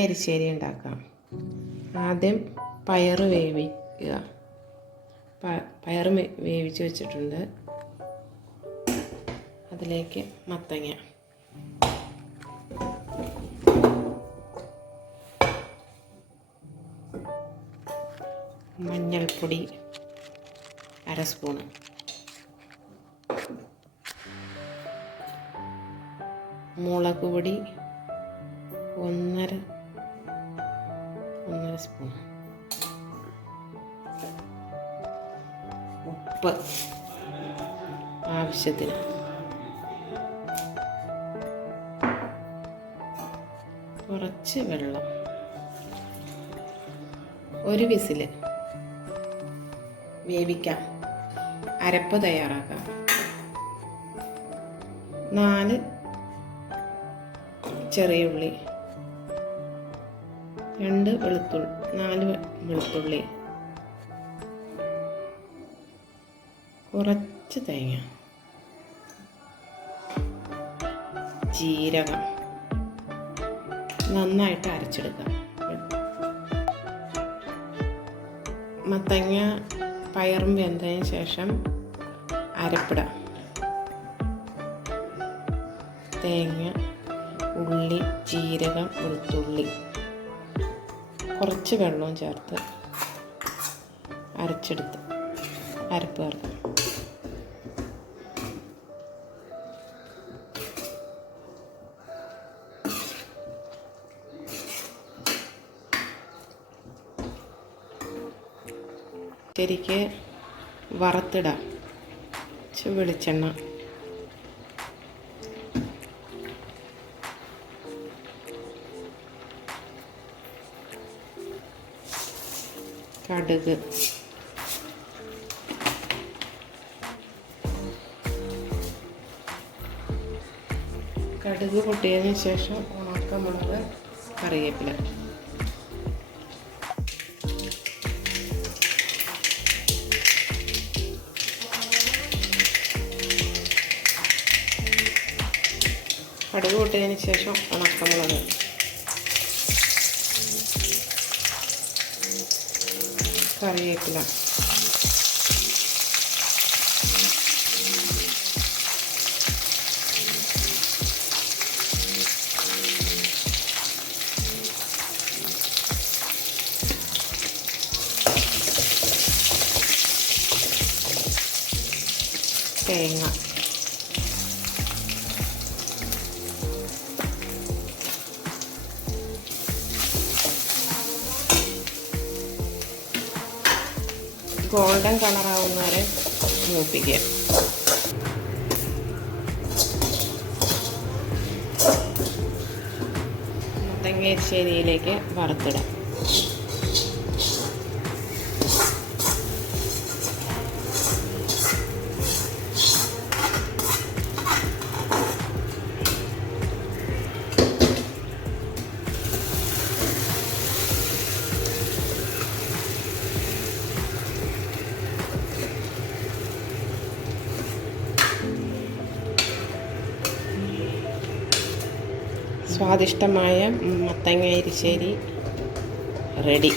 എരിശ്ശേരി ഉണ്ടാക്കാം ആദ്യം പയർ വേവിക്കുക. പയർ വേവിച്ച് വെച്ചിട്ടുണ്ട്. അതിലേക്ക് മത്തങ്ങ. മഞ്ഞൾപ്പൊടി അര സ്പൂണ്. മുളക് പൊടി ഒന്നര ഒന്നര സ്പൂൺ ഉപ്പ് ആവശ്യത്തിന്. കുറച്ച് വെള്ളം. ഒരു വിസിൽ വേവിക്കാം. അരപ്പ് തയ്യാറാക്കാം. നാല് ചെറിയ ഉള്ളി. രണ്ട് വെളുത്തുള്ളി നാല് വെളുത്തുള്ളി. കുറച്ച് തേങ്ങ. ജീരകം. നന്നായിട്ട് അരച്ചെടുക്കാം. മത്തങ്ങ പയറും വെന്തതിന് ശേഷം അരപ്പിടാം. തേങ്ങ ഉള്ളി ജീരകം വെളുത്തുള്ളി. കുറച്ച് വെള്ളവും ചേർത്ത് അരച്ചെടുത്ത് അരപ്പ് ചേർക്കും ശരിക്ക് വറുത്തിടാം. വെളിച്ചെണ്ണ കടുക്. കടുക് പൊട്ടിയതിന് ശേഷം ഉണക്കമുളക് കറിയേപ്പില കടുക് പൊട്ടിയതിന് ശേഷം ഉണക്കമുളക് കറിവേപ്പില തേങ്ങ. ഗോൾഡൻ കളറാവുന്ന വരെ മൂപ്പിക്കുക മുത്തങ്ങേശ്ശേരിയിലേക്ക് വറുത്തിടാം. സ്വാദിഷ്ടമായ മത്തങ്ങ എരിശ്ശേരി റെഡി.